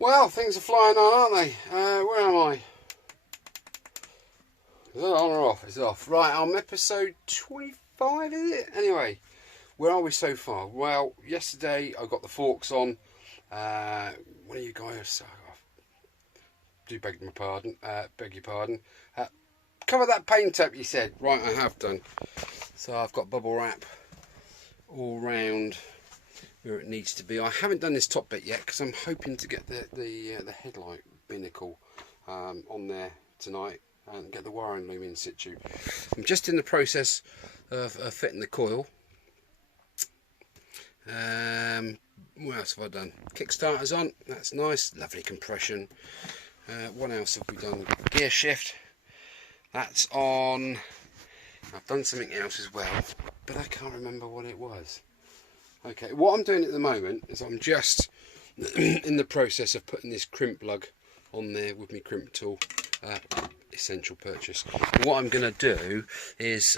Well, things are flying on, aren't they? Where am I? Is that on or off? It's off. Right, I'm episode 25, is it? Anyway, where are we so far? Well, yesterday I got the forks on. One of you guys, do beg my pardon. Beg your pardon. Cover that paint up, you said. Right, I have done. So I've got bubble wrap all round where it needs to be. I haven't done this top bit yet because I'm hoping to get the headlight binnacle on there tonight and get the wiring loom in situ. I'm just in the process of fitting the coil. What else have I done? Kickstarter's on, that's nice, lovely compression. What else have we done? Gear shift, that's on. I've done something else as well, but I can't remember what it was. Okay, what I'm doing at the moment is I'm just in the process of putting this crimp lug on there with my crimp tool. Essential purchase. What I'm going to do is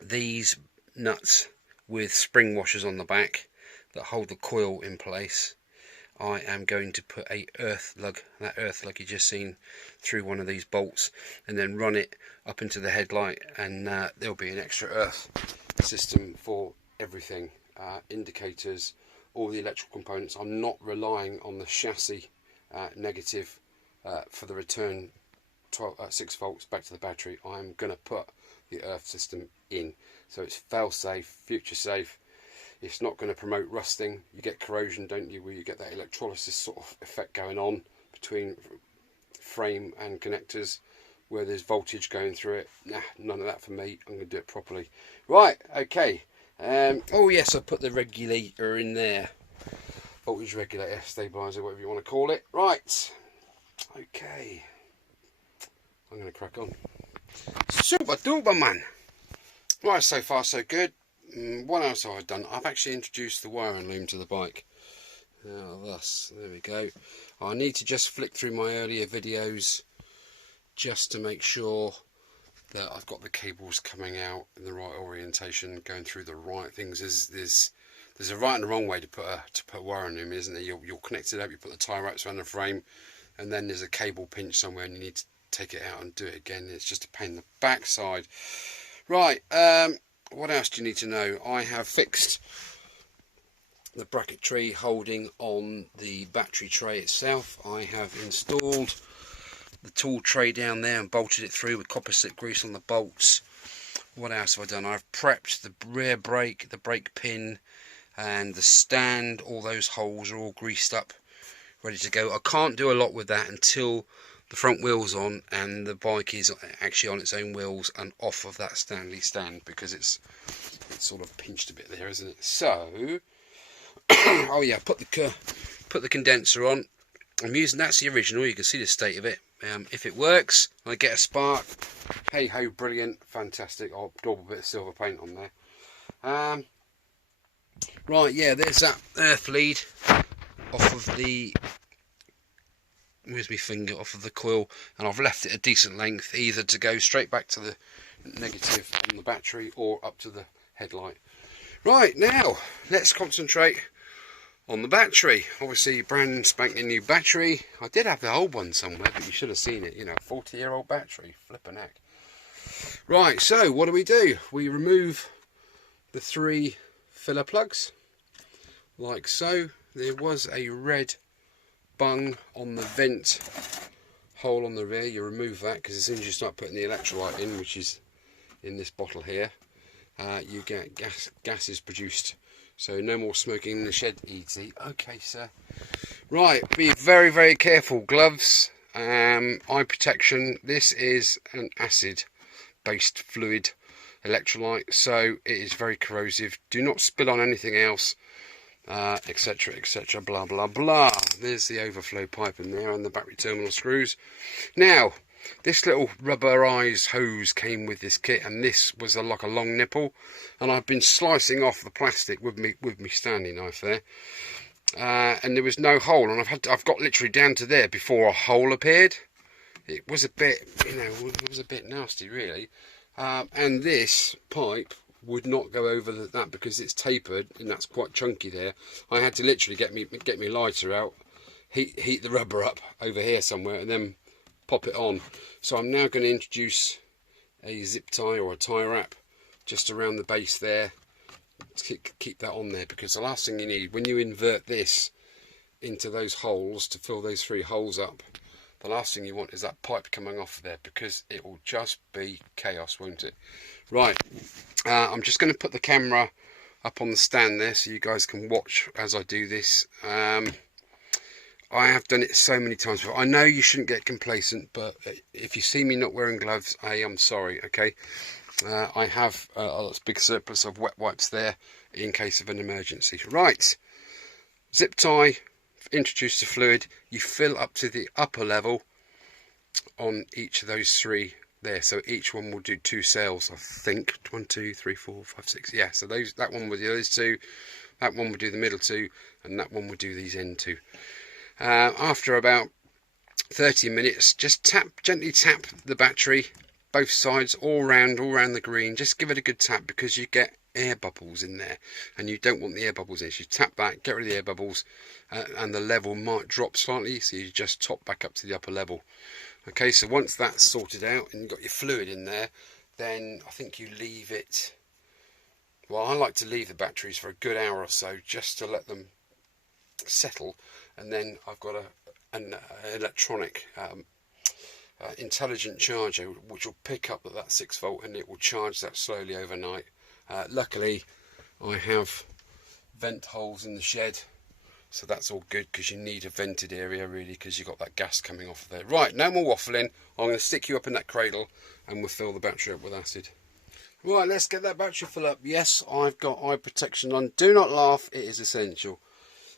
these nuts with spring washers on the back that hold the coil in place. I am going to put a earth lug, that earth lug you just seen, through one of these bolts and then run it up into the headlight, and there'll be an extra earth system for everything, indicators, all the electrical components. I'm not relying on the chassis negative for the return 6 volts back to the battery. I'm going to put the earth system in, so it's fail safe, future safe. It's not going to promote rusting. You get corrosion, don't you, where you get that electrolysis sort of effect going on between frame and connectors where there's voltage going through it. Nah, none of that for me. I'm going to do it properly. Right, okay. Oh yes, I put the regulator in there. Voltage regulator, stabilizer, whatever you want to call it. Right, okay. I'm going to crack on. Super duper, man. Right, so far so good. What else have I done? I've actually introduced the wiring loom to the bike. Thus, there we go. I need to just flick through my earlier videos just to make sure that I've got the cables coming out in the right orientation, going through the right things. There's a right and a wrong way to put a wiring loom, isn't there? You'll connect it up, you put the tie wraps around the frame, and then there's a cable pinch somewhere and you need to take it out and do it again. It's just a pain in the backside. Right, what else do you need to know? I have fixed the bracketry holding on the battery tray itself. I have installed the tool tray down there and bolted it through with copper slip grease on the bolts. What else have I done? I've prepped the rear brake, the brake pin and the stand. All those holes are all greased up, ready to go. I can't do a lot with that until the front wheel's on and the bike is actually on its own wheels and off of that Stanley stand, because it's sort of pinched a bit there, isn't it? So oh yeah, put the condenser on. I'm using, that's the original, you can see the state of it. If it works, I get a spark, hey ho, brilliant, fantastic. I'll daub a bit of silver paint on there. Right, yeah, there's that earth lead off of the, where's my finger, off of the coil, and I've left it a decent length, either to go straight back to the negative on the battery or up to the headlight. Right, now let's concentrate on the battery. Obviously brand spanking new battery. I did have the old one somewhere, but you should have seen it, you know, 40-year-old battery, flippin' heck. Right, so what do? We remove the 3 filler plugs like so. There was a red bung on the vent hole on the rear. You remove that because as soon as you start putting the electrolyte in, which is in this bottle here, you get gases produced. So no more smoking in the shed, easy. Okay, sir. Right, be very, very careful. Gloves, eye protection. This is an acid-based fluid electrolyte, so it is very corrosive. Do not spill on anything else, etc, etc, blah blah blah. There's the overflow pipe in there and the battery terminal screws. Now, this little rubberized hose came with this kit, and this was like a long nipple, and I've been slicing off the plastic with me Stanley knife there, and there was no hole, and I've got literally down to there before a hole appeared. It was a bit, you know, it was a bit nasty really. And this pipe would not go over that because it's tapered and that's quite chunky there. I had to literally get me lighter out heat the rubber up over here somewhere and then pop it on. So I'm now going to introduce a zip tie or a tie wrap just around the base there to keep that on there, because the last thing you need when you invert this into those holes to fill those 3 holes up, the last thing you want is that pipe coming off there, because it will just be chaos, won't it? Right, I'm just going to put the camera up on the stand there so you guys can watch as I do this. I have done it so many times before. I know you shouldn't get complacent, but if you see me not wearing gloves, I'm sorry, okay? I have a big surplus of wet wipes there in case of an emergency. Right, zip tie, introduce the fluid, you fill up to the upper level on each of those 3 there, so each one will do 2 sails, I think. 1, 2, 3, 4, 5, 6, yeah, so that one will do those 2, that one will do the middle 2, and that one will do these end 2. After about 30 minutes, just gently tap the battery, both sides, all round the green. Just give it a good tap, because you get air bubbles in there, and you don't want the air bubbles in. So you tap that, get rid of the air bubbles, and the level might drop slightly, so you just top back up to the upper level. Okay, so once that's sorted out and you've got your fluid in there, then I think you leave it. Well, I like to leave the batteries for a good hour or so just to let them settle, and then I've got an electronic intelligent charger which will pick up that 6 volt, and it will charge that slowly overnight. Luckily I have vent holes in the shed, so that's all good, because you need a vented area really, because you've got that gas coming off there. Right, no more waffling. I'm going to stick you up in that cradle and we'll fill the battery up with acid. Right, let's get that battery full up. Yes, I've got eye protection on. Do not laugh, it is essential.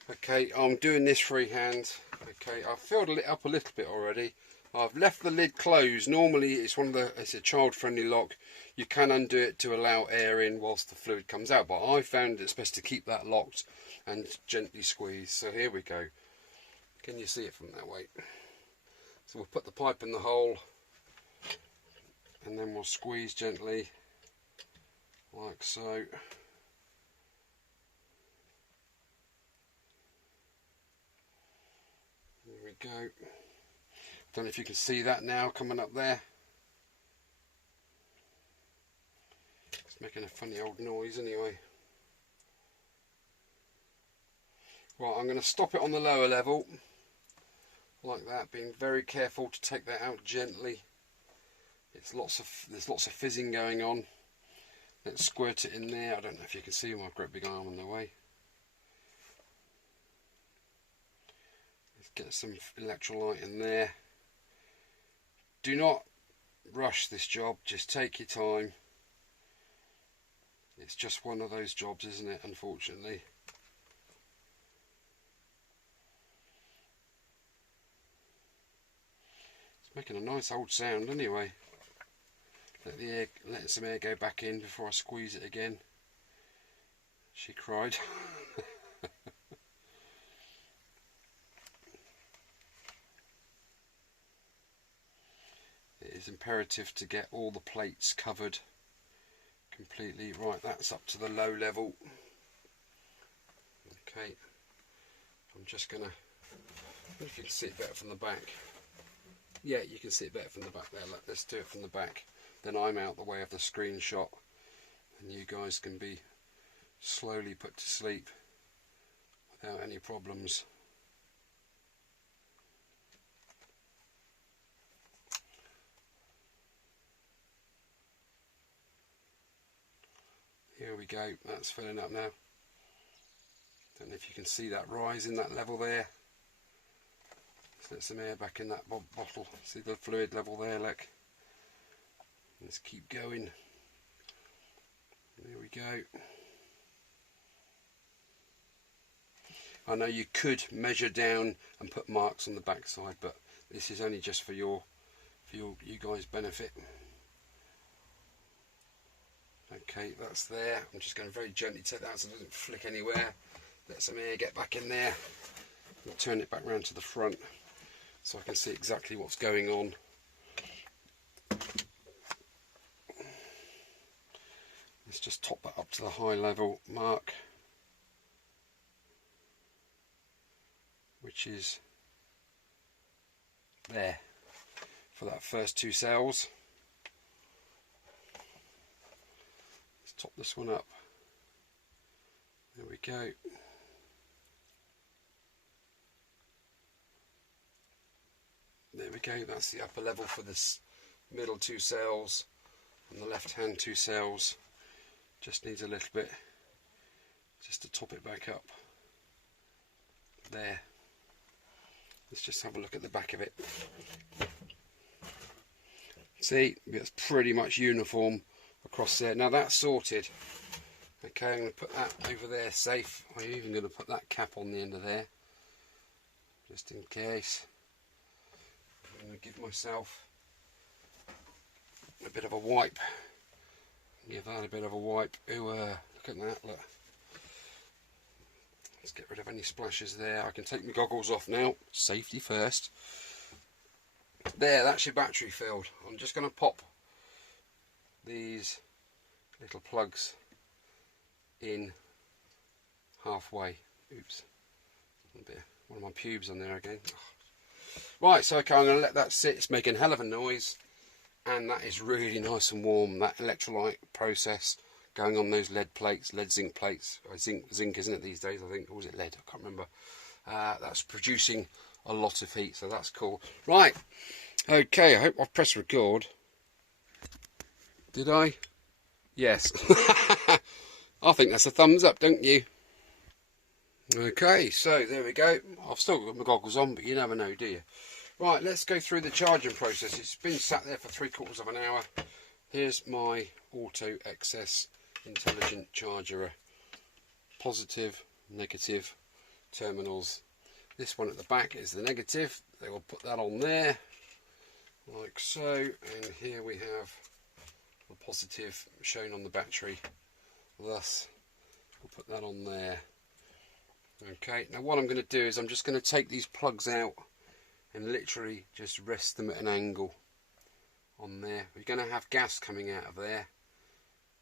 Okay, I'm doing this freehand. Okay, I've filled it up a little bit already. I've left the lid closed. Normally it's a child-friendly lock. You can undo it to allow air in whilst the fluid comes out, but I found it's best to keep that locked and gently squeeze. So here we go. Can you see it from that way? So we'll put the pipe in the hole, and then we'll squeeze gently like so. There we go. Don't know if you can see that now coming up there. It's making a funny old noise anyway. Right, I'm going to stop it on the lower level like that, being very careful to take that out gently. There's lots of fizzing going on. Let's squirt it in there. I don't know if you can see my great big arm on the way. Let's get some electrolyte in there. Do not rush this job, just take your time. It's just one of those jobs, isn't it, unfortunately. It's making a nice old sound anyway. Let some air go back in before I squeeze it again. She cried. It is imperative to get all the plates covered completely. Right, that's up to the low level. Okay, I'm just gonna, if you can see it better from the back. Yeah, you can see it better from the back there. Let's do it from the back. Then I'm out the way of the screenshot, and you guys can be slowly put to sleep without any problems. Here we go, that's filling up now. Don't know if you can see that rise in that level there. Let's let some air back in that bottle. See the fluid level there, look. Let's keep going. There we go. I know you could measure down and put marks on the back side, but this is only just for you guys' benefit. Okay, that's there. I'm just going to very gently take that out so it doesn't flick anywhere. Let some air get back in there. And turn it back round to the front so I can see exactly what's going on. Let's just top that up to the high level mark, which is there for that first 2 cells. Let's top this one up. There we go. There we go, that's the upper level for this middle 2 cells, and the left hand 2 cells. Just needs a little bit just to top it back up. There. Let's just have a look at the back of it. See, it's pretty much uniform across there. Now that's sorted. Okay, I'm going to put that over there safe. I'm even going to put that cap on the end of there, just in case. I'm going to give myself a bit of a wipe. Give that a bit of a wipe. Ooh, look at that, look. Let's get rid of any splashes there. I can take my goggles off now. Safety first. There, that's your battery filled. I'm just going to pop these little plugs in halfway. Oops. A bit, one of my pubes on there again. Right, so okay, I'm going to let that sit. It's making a hell of a noise. And that is really nice and warm. That electrolyte process going on those lead plates, lead zinc plates. Zinc isn't it these days, I think. Or was it lead? I can't remember. That's producing a lot of heat, so that's cool. Right, okay, I hope I've pressed record. Did I? Yes. I think that's a thumbs up, don't you? Okay, so there we go. I've still got my goggles on, but you never know, do you? Right, let's go through the charging process. It's been sat there for 3/4 of an hour. Here's my Auto XS intelligent charger. Positive, negative terminals. This one at the back is the negative. They will put that on there, like so. And here we have the positive shown on the battery. Thus, we'll put that on there. Okay, now what I'm going to do is I'm just going to take these plugs out and literally just rest them at an angle on there. You're going to have gas coming out of there,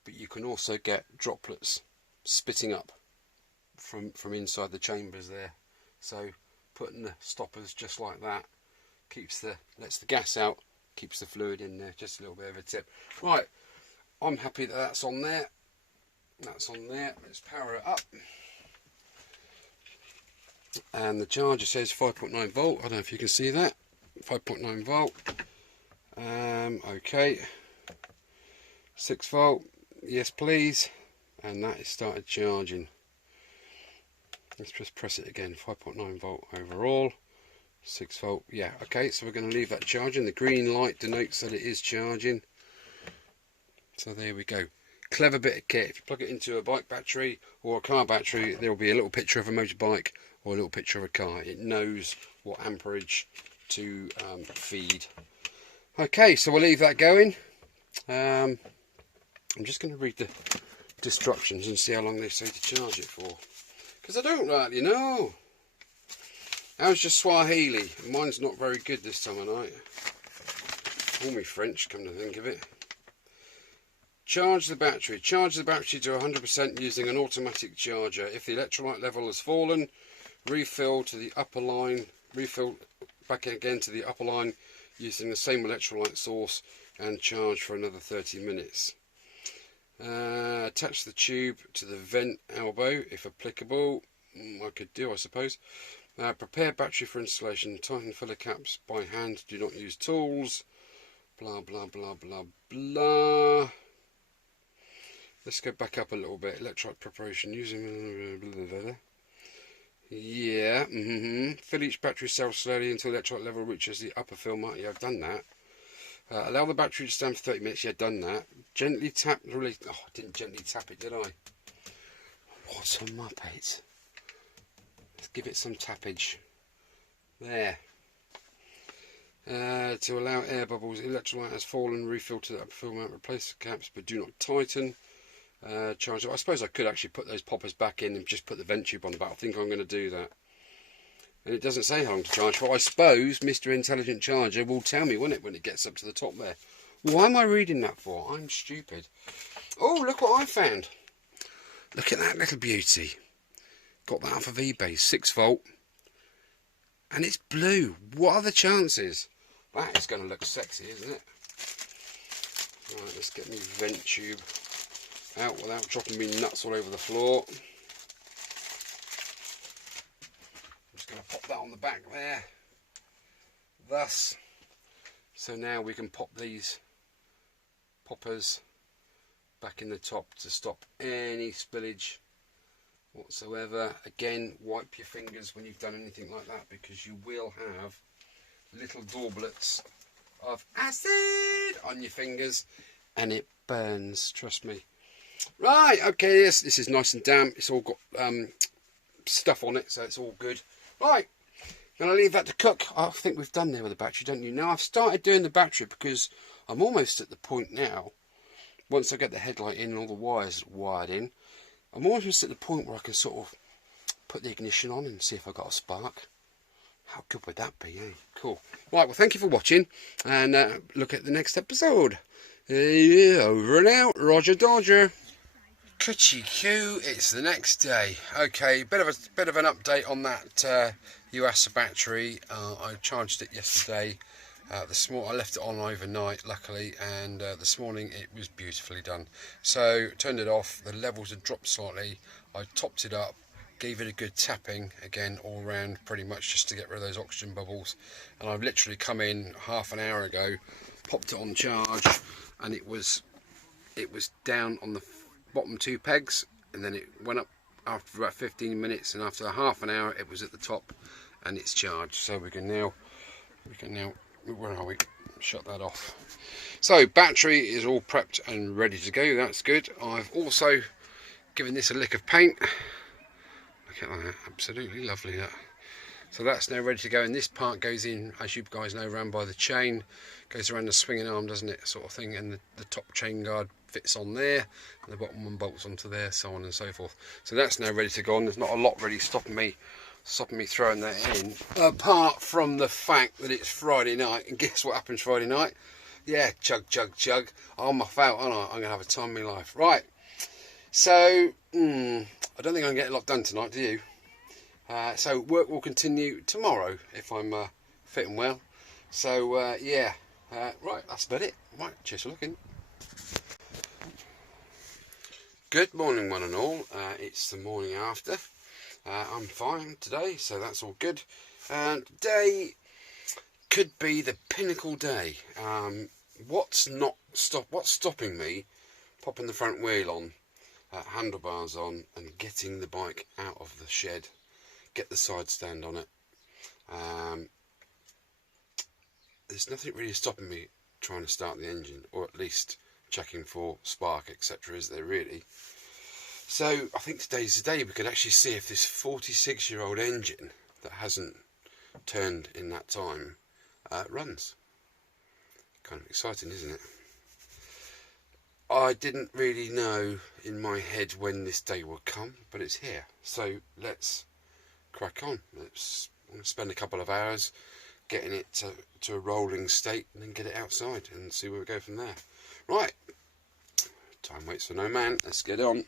but you can also get droplets spitting up from inside the chambers there. So putting the stoppers just like that lets the gas out, keeps the fluid in there. Just a little bit of a tip. Right, I'm happy that that's on there. That's on there. Let's power it up. And the charger says 5.9 volt. I don't know if you can see that. 5.9 volt. Okay. 6 volt. Yes, please. And that is started charging. Let's just press it again. 5.9 volt overall. 6 volt. Yeah. Okay. So we're going to leave that charging. The green light denotes that it is charging. So there we go. Clever bit of kit. If you plug it into a bike battery or a car battery, there will be a little picture of a motorbike or a little picture of a car. It knows what amperage to feed. Okay, so we'll leave that going. I'm just going to read the instructions and see how long they say to charge it for, because I don't rightly know. How's your Swahili? Mine's not very good this time of night. All me French, come to think of it. Charge the battery. Charge the battery to 100% using an automatic charger. If the electrolyte level has fallen, refill to the upper line. Refill back again to the upper line using the same electrolyte source and charge for another 30 minutes. Attach the tube to the vent elbow if applicable. I could do, I suppose. Prepare battery for installation. Tighten filler caps by hand. Do not use tools. Blah blah blah blah blah. Let's go back up a little bit. Electrolyte preparation using blah, blah, blah. Yeah. Fill each battery cell slowly until electrolyte level reaches the upper fill mark. Yeah, I've done that. Allow the battery to stand for 30 minutes. Yeah, done that. Gently tap the release. Oh, I didn't gently tap it, did I? What a muppet. Let's give it some tappage. There. To allow air bubbles, electrolyte has fallen. Refill to the upper fill mount. Replace the caps, but do not tighten. Charge. I suppose I could actually put those poppers back in and just put the vent tube on the back. I think I'm going to do that. And it doesn't say how long to charge for. I suppose Mr. Intelligent Charger will tell me, won't it, when it gets up to the top there. Why am I reading that for? I'm stupid. Oh, look what I found. Look at that little beauty. Got that off of eBay. 6 volt. And it's blue. What are the chances? That is going to look sexy, isn't it? Right, let's get my vent tube out without dropping me nuts all over the floor. I'm just going to pop that on the back there. Thus, so now we can pop these poppers back in the top to stop any spillage whatsoever. Again, wipe your fingers when you've done anything like that, because you will have little daublets of acid on your fingers and it burns, trust me. Right, okay, this is nice and damp. It's all got stuff on it, so it's all good. Right, gonna leave that to cook. I think we've done there with the battery, don't you? Now I've started doing the battery because I'm almost at the point now, once I get the headlight in and all the wires wired in, I'm almost at the point where I can sort of put the ignition on and see if I've got a spark. How good would that be, eh? Cool. Right, well, thank you for watching, and look at the next episode. Over and out, Roger Dodger. Cutchy Q, it's the next day. Okay, bit of an update on that US battery. I charged it yesterday. This morning I left it on overnight, luckily, and this morning it was beautifully done. So turned it off. The levels had dropped slightly. I topped it up, gave it a good tapping again all round, pretty much just to get rid of those oxygen bubbles. And I've literally come in half an hour ago, popped it on charge, and it was down on the bottom 2 pegs, and then it went up after about 15 minutes, and after half an hour it was at the top and it's charged. So we can now where are we? Shut that off. So battery is all prepped and ready to go. That's good. I've also given this a lick of paint. Look at that, absolutely lovely that. So that's now ready to go, and this part goes in, as you guys know, around by the chain, goes around the swinging arm, doesn't it, sort of thing, and the top chain guard fits on there, and the bottom one bolts onto there, so on and so forth. So that's now ready to go on. There's not a lot really stopping me throwing that in, apart from the fact that it's Friday night, and guess what happens Friday night? Yeah, chug chug chug, I'm off out, aren't I? I'm gonna have a time of my life. Right, so I don't think I'm gonna get a lot done tonight, do you? So work will continue tomorrow if I'm fit and well. So yeah, right, that's about it. Right, cheers for looking. Good morning, one and all. It's the morning after. I'm fine today, so that's all good. Today could be the pinnacle day. What's stopping me popping the front wheel on, handlebars on, and getting the bike out of the shed, get the side stand on it? There's nothing really stopping me trying to start the engine, or at least checking for spark, etc. Is there really? So I think today's the day we could actually see if this 46-year-old engine that hasn't turned in that time runs. Kind of exciting, isn't it? I didn't really know in my head when this day would come, but it's here. So let's crack on. Let's spend a couple of hours getting it to a rolling state, and then get it outside and see where we go from there. Right, time waits for no man. Let's get on.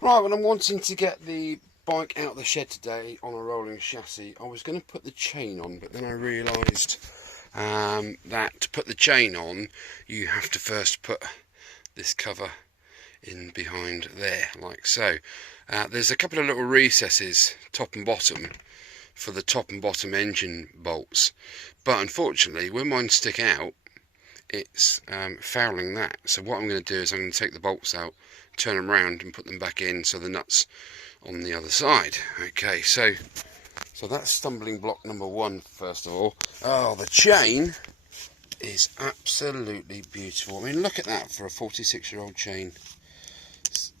Right, when I'm wanting to get the bike out of the shed today on a rolling chassis, I was going to put the chain on, but then I realised that to put the chain on, you have to first put this cover in behind there, like so. There's a couple of little recesses, top and bottom, for the top and bottom engine bolts, but unfortunately, when mine stick out, it's fouling that. So what I'm going to do is I'm going to take the bolts out, turn them around and put them back in, so the nut's on the other side. Okay, so that's stumbling block number one, first of all. Oh, the chain is absolutely beautiful. I mean, look at that for a 46-year-old chain.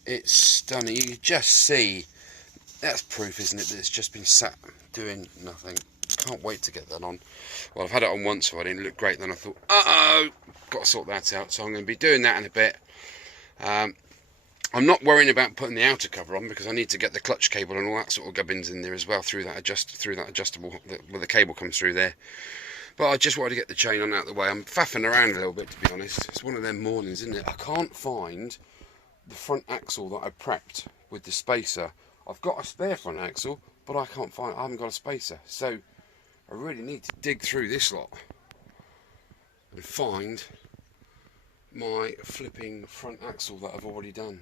It's stunning. You just see, that's proof, isn't it, that it's just been sat doing nothing. Can't wait to get that on. Well, I've had it on once, so I didn't look great. Then I thought, uh-oh, got to sort that out. So I'm going to be doing that in a bit. I'm not worrying about putting the outer cover on, because I need to get the clutch cable and all that sort of gubbins in there as well through that adjustable, where the cable comes through there. But I just wanted to get the chain on out of the way. I'm faffing around a little bit, to be honest. It's one of them mornings, isn't it? I can't find the front axle that I prepped with the spacer. I've got a spare front axle, but I haven't got a spacer. So I I really need to dig through this lot and find my flipping front axle that I've already done.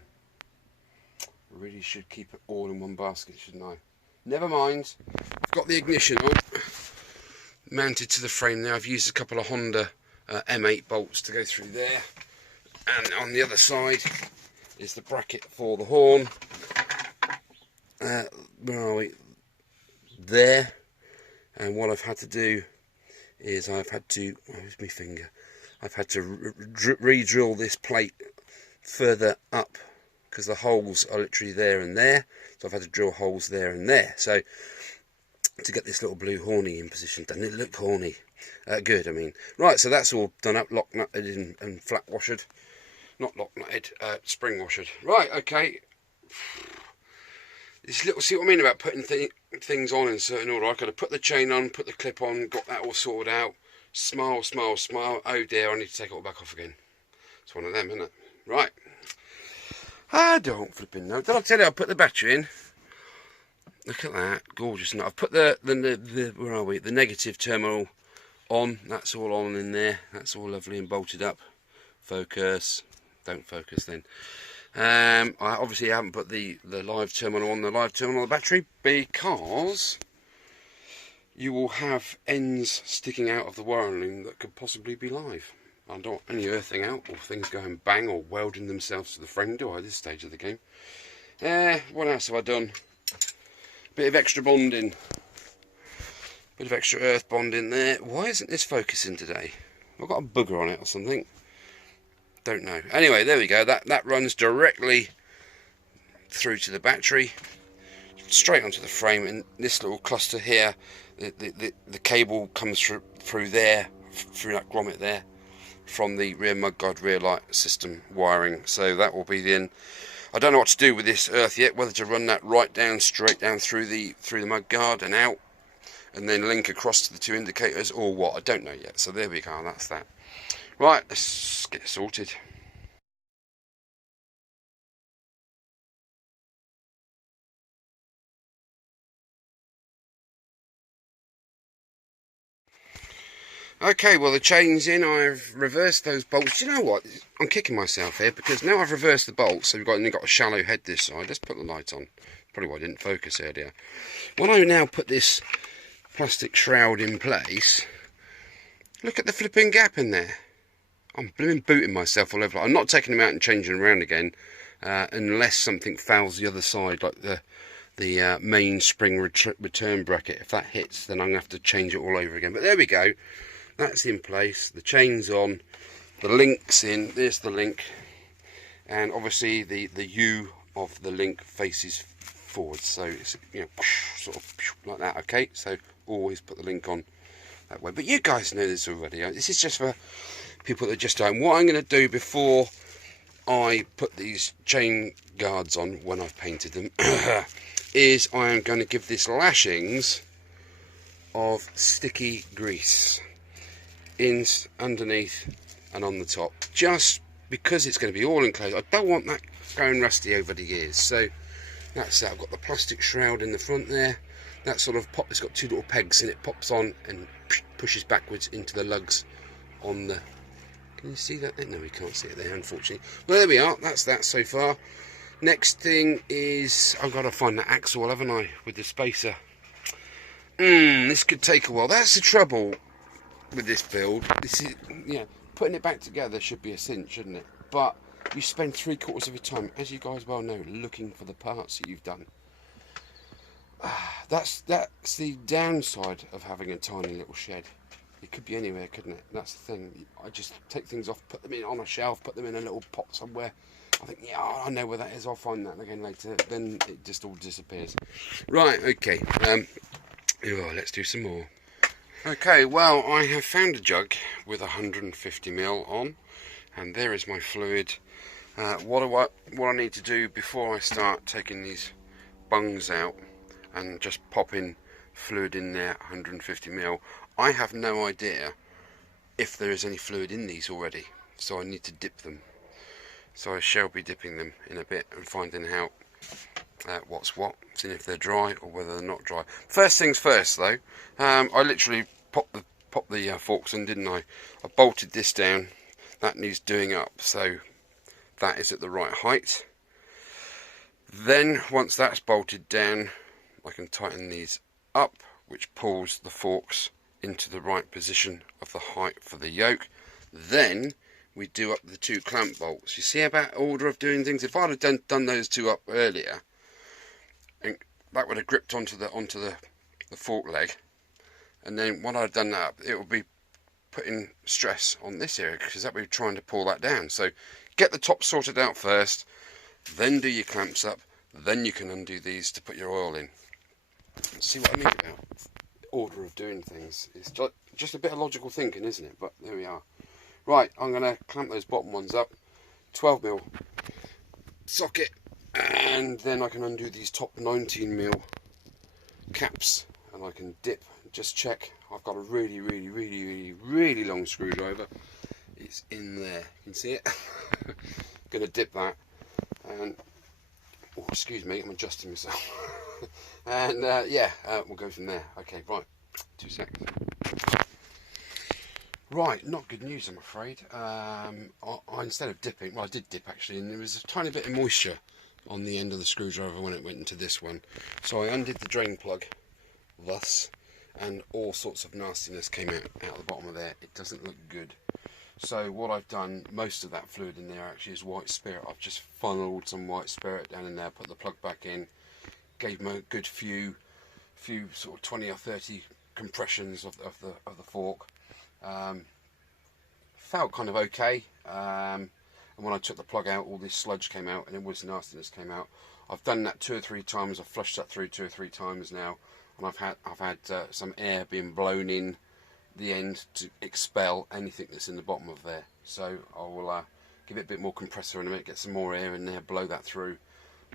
I really should keep it all in one basket, shouldn't I? Never mind. I've got the ignition on, mounted to the frame now. I've used a couple of Honda M8 bolts to go through there, and on the other side is the bracket for the horn. Where are we? There. And what I've had to do is I've had to, where's my finger? I've had to re-drill this plate further up, because the holes are literally there and there. So I've had to drill holes there and there. So to get this little blue horny in position. Doesn't it look horny? Good, I mean. Right, so that's all done up, lock nutted and flat washed. Not lock nutted, spring washed. Right, okay. This little, see what I mean about putting things on in certain order. I could have put the chain on, put the clip on, got that all sorted out. Smile, smile, smile. Oh dear, I need to take it all back off again. It's one of them, isn't it? Right. I don't flipping know. Did I tell you I put the battery in? Look at that, gorgeous. I've put the where are we? The negative terminal on. That's all on in there. That's all lovely and bolted up. Focus. Don't focus then. I obviously haven't put the live terminal on the battery, because you will have ends sticking out of the wiring that could possibly be live. I don't want any earthing out or things going bang or welding themselves to the frame, do I, at this stage of the game? What else have I done? Bit of extra bonding. Bit of extra earth bonding there. Why isn't this focusing today? I've got a booger on it or something. Don't know. Anyway, there we go. That runs directly through to the battery, straight onto the frame, and this little cluster here, the cable comes through there, through that grommet there, from the rear mudguard rear light system wiring. So that will be the end. I don't know what to do with this earth yet, whether to run that right down, straight down through the mudguard and out, and then link across to the two indicators, or what. I don't know yet. So there we go. That's that. Right, let's get it sorted. Okay, well the chain's in. I've reversed those bolts. Do you know what? I'm kicking myself here, because now I've reversed the bolts, so we've only got a shallow head this side. Let's put the light on. Probably why I didn't focus earlier. When I now put this plastic shroud in place, look at the flipping gap in there. I'm blooming booting myself all over. I'm not taking them out and changing them around again, unless something fouls the other side, like the main spring return bracket. If that hits, then I'm going to have to change it all over again. But there we go. That's in place. The chain's on. The link's in. There's the link. And obviously the U of the link faces forward. So it's, you know, sort of like that. Okay. So always put the link on that way. But you guys know this already. This is just for people that just don't. What I'm going to do before I put these chain guards on, when I've painted them, is I am going to give this lashings of sticky grease in underneath and on the top, just because it's going to be all enclosed. I don't want that going rusty over the years. So that's it. I've got the plastic shroud in the front there. That sort of pop, it's got two little pegs and it pops on and pushes backwards into the lugs on the, can you see that? No, we can't see it there, unfortunately. Well, there we are. That's that so far. Next thing is, I've got to find the axle, haven't I, with the spacer. This could take a while. That's the trouble with this build. This is, yeah, putting it back together should be a cinch, shouldn't it? But you spend 3/4 of your time, as you guys well know, looking for the parts that you've done. That's the downside of having a tiny little shed. It could be anywhere, couldn't it? That's the thing. I just take things off, put them in on a shelf, put them in a little pot somewhere. I think, yeah, I know where that is. I'll find that again later. Then it just all disappears. Right, okay. Let's do some more. Okay, well, I have found a jug with 150ml on, and there is my fluid. What I need to do before I start taking these bungs out and just popping fluid in there, 150ml, I have no idea if there is any fluid in these already, so I need to dip them. So I shall be dipping them in a bit and finding out what's what, seeing if they're dry or whether they're not dry. First things first though, I literally popped the forks in, didn't I? I bolted this down. That needs doing up, so that is at the right height. Then once that's bolted down, I can tighten these up, which pulls the forks into the right position of the height for the yoke. Then we do up the two clamp bolts. You see about order of doing things? If I'd have done those two up earlier, and that would have gripped onto the fork leg, and then when I'd done that up, it would be putting stress on this area because that would be trying to pull that down. So get the top sorted out first, then do your clamps up, then you can undo these to put your oil in. See what I mean about order of doing things? It's just a bit of logical thinking, isn't it? But there we are. Right, I'm going to clamp those bottom ones up, 12mm socket, and then I can undo these top 19mm caps, and I can dip, just check. I've got a really long screwdriver. It's in there, you can see it. Going to dip that, and oh, excuse me, I'm adjusting myself. And yeah, we'll go from there. Okay, right, 2 seconds. Right, not good news, I'm afraid. I instead of dipping, well, I did dip actually, and there was a tiny bit of moisture on the end of the screwdriver when it went into this one. So I undid the drain plug, thus, and all sorts of nastiness came out the bottom of there. It doesn't look good. So what I've done, most of that fluid in there actually is white spirit. I've just funneled some white spirit down in there, put the plug back in, gave them a good few sort of 20 or 30 compressions of the fork. Felt kind of okay, and when I took the plug out, all this sludge came out and it was nastiness came out. I've done that 2 or 3 times. I've flushed that through 2 or 3 times now, and I've had some air being blown in the end to expel anything that's in the bottom of there. So I will give it a bit more compressor in a minute, get some more air in there, blow that through,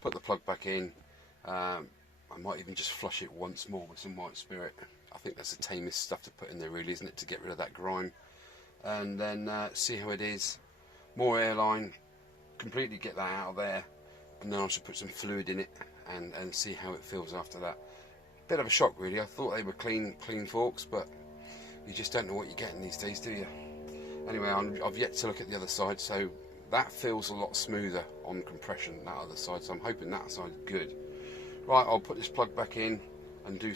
put the plug back in. I might even just flush it once more with some white spirit. I think that's the tamest stuff to put in there, really, isn't it, to get rid of that grime. And then see how it is. More airline, completely get that out of there, and then I should put some fluid in it and see how it feels after that. Bit of a shock, really. I thought they were clean forks, but you just don't know what you're getting these days, do you? Anyway, I've yet to look at the other side, so that feels a lot smoother on compression, that other side, so I'm hoping that side's good. Right, I'll put this plug back in and do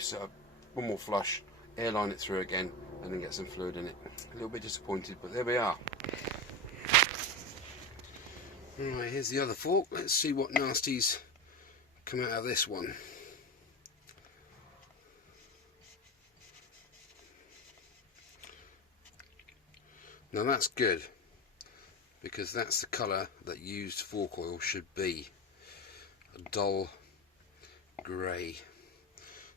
one more flush, airline it through again, and then get some fluid in it. A little bit disappointed, but there we are. Alright, here's the other fork. Let's see what nasties come out of this one. Now that's good, because that's the colour that used fork oil should be. A dull grey.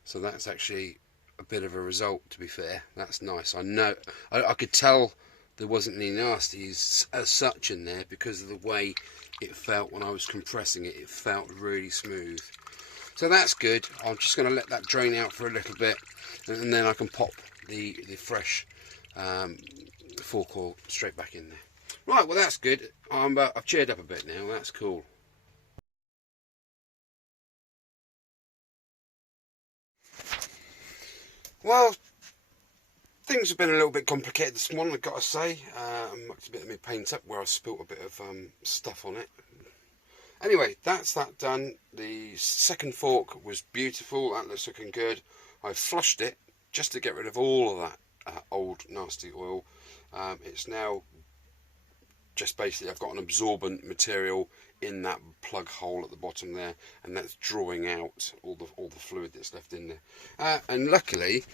So that's actually a bit of a result, to be fair. That's nice. I know I could tell there wasn't any nasties as such in there because of the way it felt when I was compressing it. It felt really smooth. So that's good. I'm just going to let that drain out for a little bit, and then I can pop the fresh fork oil straight back in there. Right, well that's good. I've cheered up a bit now. That's cool. Well, things have been a little bit complicated this morning, I've got to say. I mucked a bit of my paint up where I spilt a bit of stuff on it. Anyway, that's that done. The second fork was beautiful. That looks looking good. I flushed it just to get rid of all of that old nasty oil. It's now just basically, I've got an absorbent material in that plug hole at the bottom there, and that's drawing out all the fluid that's left in there. And luckily,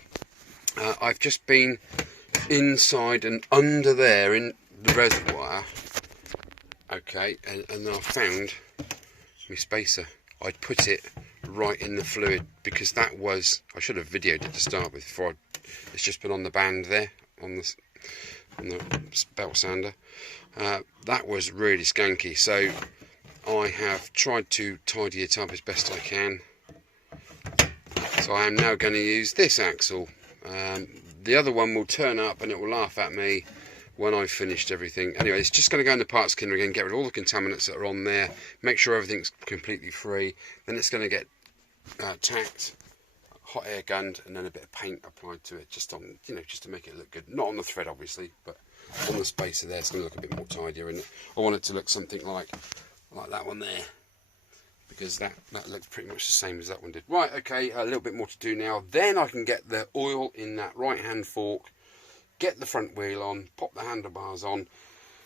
I've just been inside and under there in the reservoir. Okay, and then I found my spacer. I'd put it right in the fluid because that was, I should have videoed it to start with before it's just been on the band there on the belt sander. That was really skanky, so I have tried to tidy it up as best I can. So I am now going to use this axle. The other one will turn up and it will laugh at me, when I've finished everything. Anyway, it's just going to go in the parts cleaner again, get rid of all the contaminants that are on there, make sure everything's completely free. Then it's going to get tacked, hot air gunned, and then a bit of paint applied to it, just on, you know, just to make it look good. Not on the thread, obviously, but on the spacer there, it's going to look a bit more tidier. And I want it to look something like that one there, because that looks pretty much the same as that one did. Right, okay, a little bit more to do now. Then I can get the oil in that right hand fork, get the front wheel on, pop the handlebars on,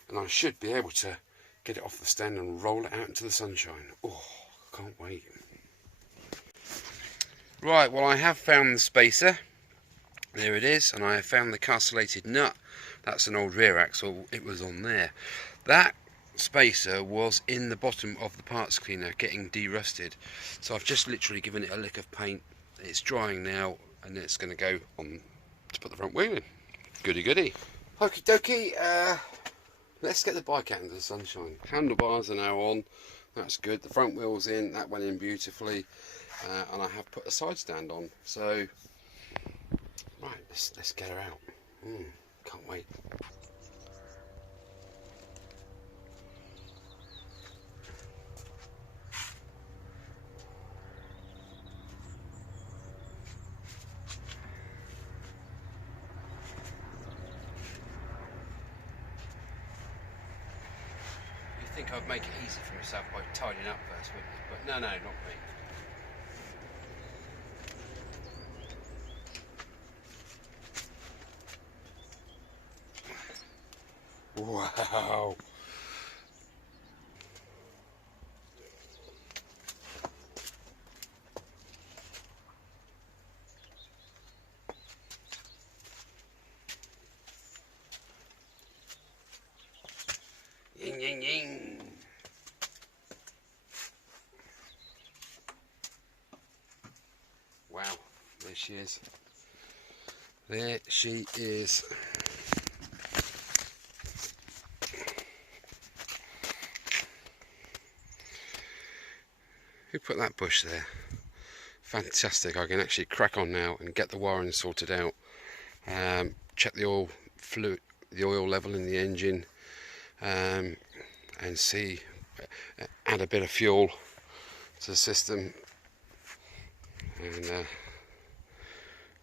and I should be able to get it off the stand and roll it out into the sunshine. Oh, can't wait. Right, well, I have found the spacer. There it is, and I have found the castellated nut. That's an old rear axle, it was on there. That spacer was in the bottom of the parts cleaner getting derusted, so I've just literally given it a lick of paint. It's drying now, and it's going to go on to put the front wheel in. Goody goody. Okie dokie, let's get the bike out into the sunshine. Handlebars are now on, that's good. The front wheel's in, that went in beautifully, and I have put a side stand on. So right, let's get her out. Can't wait. You think I'd make it easy for myself by tidying up first, wouldn't you? But no, not me. Wow. Ying, ying, ying. Wow, there she is. There she is. Who put that bush there? Fantastic. I can actually crack on now and get the wiring sorted out. Check the oil fluid, the oil level in the engine, and see, add a bit of fuel to the system, and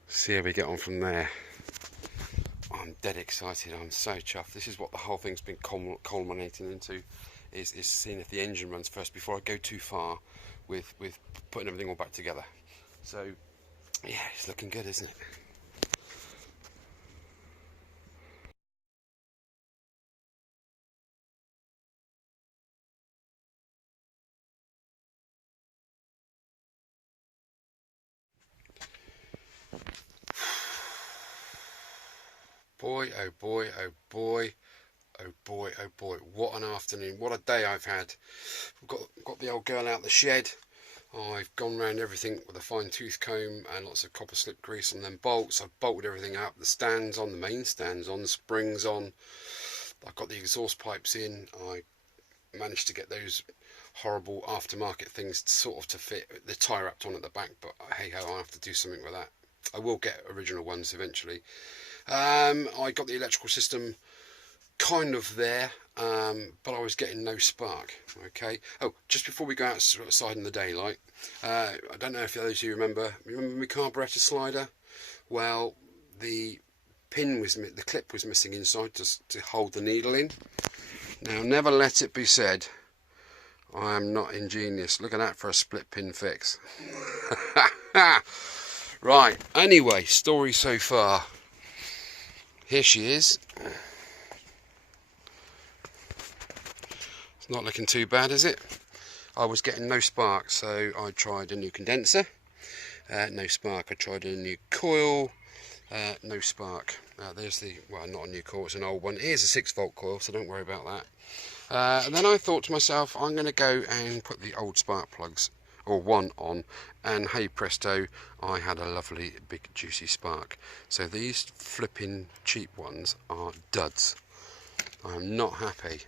see how we get on from there. I'm dead excited. I'm so chuffed. This is what the whole thing's been culminating into, is seeing if the engine runs first before I go too far with putting everything all back together. So yeah, it's looking good, isn't it? Boy, oh boy, oh boy, oh boy, oh boy, what an afternoon, what a day I've had. I've got the old girl out the shed. I've gone round everything with a fine tooth comb and lots of copper slip grease on them bolts. I've bolted everything up, the stands on, the main stands on, the springs on. I've got the exhaust pipes in. I managed to get those horrible aftermarket things sort of to fit. The tie wrapped on at the back, but hey ho, I have to do something with that. I will get original ones eventually. I got the electrical system kind of there, but I was getting no spark. Okay. Oh, just before we go outside in the daylight, I don't know if those of you remember my carburetor slider. Well, the clip was missing inside to hold the needle in. Now, never let it be said I am not ingenious. Look at that for a split pin fix. Right. Anyway, story so far. Here she is. It's not looking too bad, is it? I was getting no spark, so I tried a new condenser. No spark. I tried a new coil. No spark. There's the, well, not a new coil, it's an old one. It is a 6-volt coil, so don't worry about that. And then I thought to myself, I'm going to go and put the old spark plugs, or one on, and hey presto, I had a lovely big juicy spark. So these flipping cheap ones are duds. I'm not happy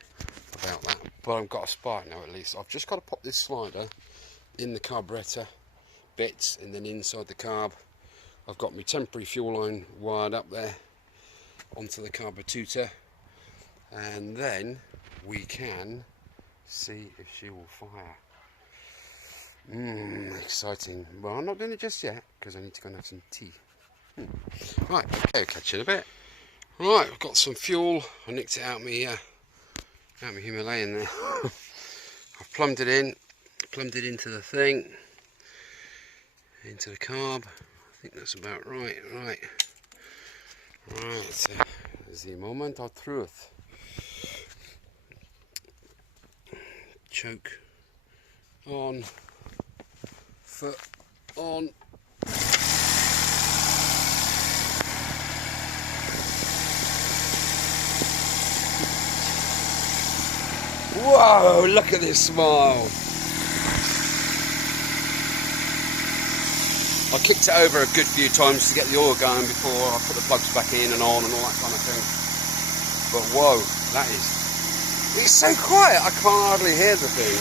about that, but I've got a spark now at least. I've just got to pop this slider in the carburetor bits and then inside the carb. I've got my temporary fuel line wired up there onto the carburetor, and then we can see if she will fire. Exciting. Well, I'm not doing it just yet because I need to go and have some tea. Right, okay, catch you in a bit. Right, I've got some fuel. I nicked it out my Himalayan there. I've plumbed it into the thing, into the carb. I think that's about right. Right, the moment of truth. Choke on, foot on. Whoa, look at this smile. I kicked it over a good few times to get the oil going before I put the plugs back in and on and all that kind of thing. But whoa, it's so quiet, I can't hardly hear the thing.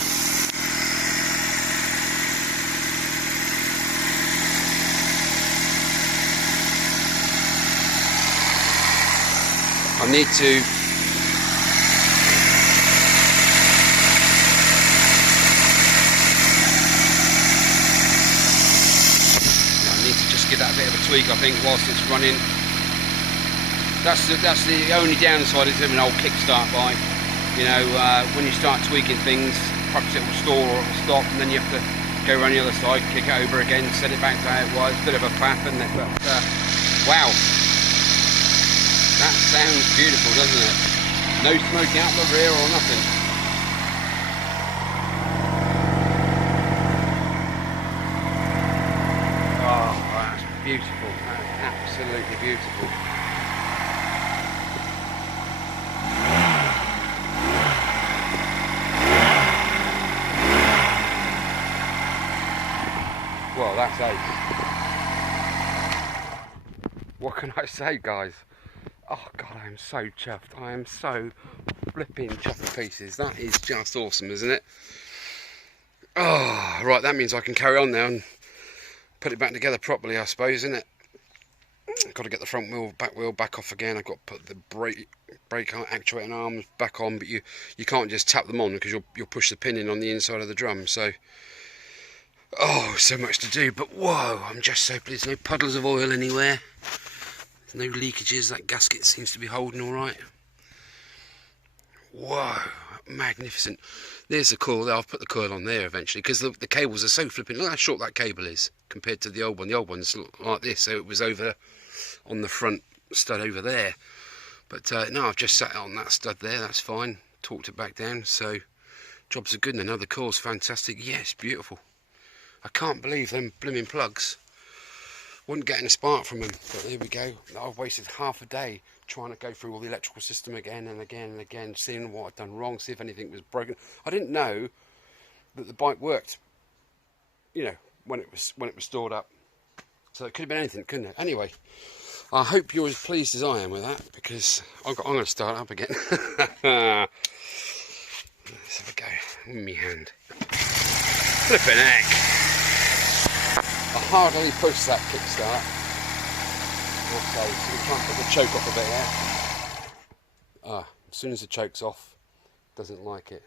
I need to just give that a bit of a tweak, I think, whilst it's running. That's the only downside is having an old kickstart bike. You know, when you start tweaking things, perhaps it will stall or it will stop, and then you have to go around the other side, kick it over again, set it back to how it was. A bit of a faff, isn't it? But wow, that sounds beautiful, doesn't it? No smoke out the rear or nothing. Oh, that's beautiful. That's absolutely beautiful. Well, that's ace. What can I say, guys? Oh God, I am so chuffed. I am so flipping chuffed to pieces. That is just awesome, isn't it? Oh, right, that means I can carry on now and put it back together properly, I suppose, isn't it? I've got to get the front wheel, back off again. I've got to put the brake actuating arms back on, but you can't just tap them on because you'll push the pin in on the inside of the drum. So, oh, so much to do. But whoa, I'm just so pleased. No puddles of oil anywhere. No leakages. That gasket seems to be holding all right. Whoa, magnificent. There's the coil. I'll put the coil on there eventually because the cables are so flipping. Look how short that cable is compared to the old one. The old one's like this, so it was over on the front stud over there. But no, I've just sat it on that stud there. That's fine. Torqued it back down. So jobs are good. And now the coil's fantastic. Yes, beautiful. I can't believe them blooming plugs. Wasn't getting a spark from them, but there we go. I've wasted half a day trying to go through all the electrical system again and again and again, seeing what I'd done wrong, see if anything was broken. I didn't know that the bike worked, you know, when it was stored up. So it could have been anything, couldn't it? Anyway, I hope you're as pleased as I am with that, because I'm going to start up again. Let's have a go. In my hand. Flipping heck. I hardly pushed that kickstart. Okay, so we try and put the choke off a bit there. As soon as the choke's off, doesn't like it.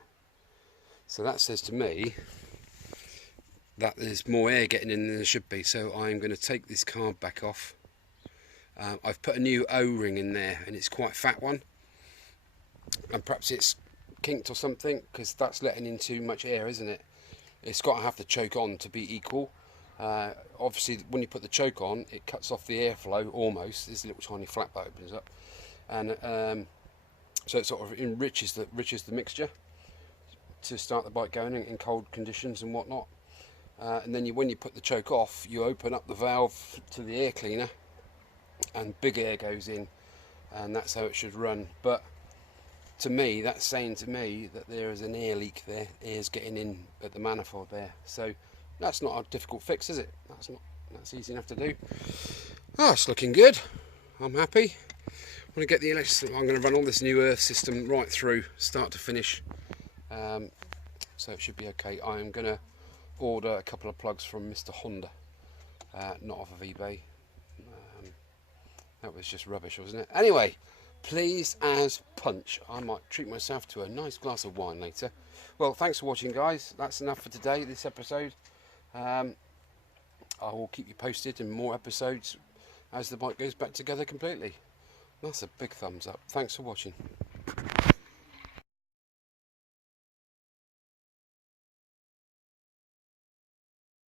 So that says to me that there's more air getting in than there should be. So I'm going to take this carb back off. I've put a new O-ring in there, and it's quite a fat one. And perhaps it's kinked or something, because that's letting in too much air, isn't it? It's got to have the choke on to be equal. Obviously when you put the choke on, it cuts off the airflow almost. There's a little tiny flap that opens up, and so it sort of enriches the mixture to start the bike going in cold conditions and whatnot. And then when you put the choke off, you open up the valve to the air cleaner and big air goes in, and that's how it should run. But to me, that's saying to me that there is an air leak there. Air's getting in at the manifold there. So that's not a difficult fix, is it? That's easy enough to do. Oh, it's looking good. I'm happy. I'm going to get the electric. I'm going to run all this new earth system right through, start to finish. So it should be okay. I'm going to order a couple of plugs from Mr. Honda, not off of eBay. That was just rubbish, wasn't it? Anyway, pleased as punch, I might treat myself to a nice glass of wine later. Well, thanks for watching, guys. That's enough for today, this episode. I will keep you posted in more episodes as the bike goes back together completely. That's a big thumbs up. Thanks for watching.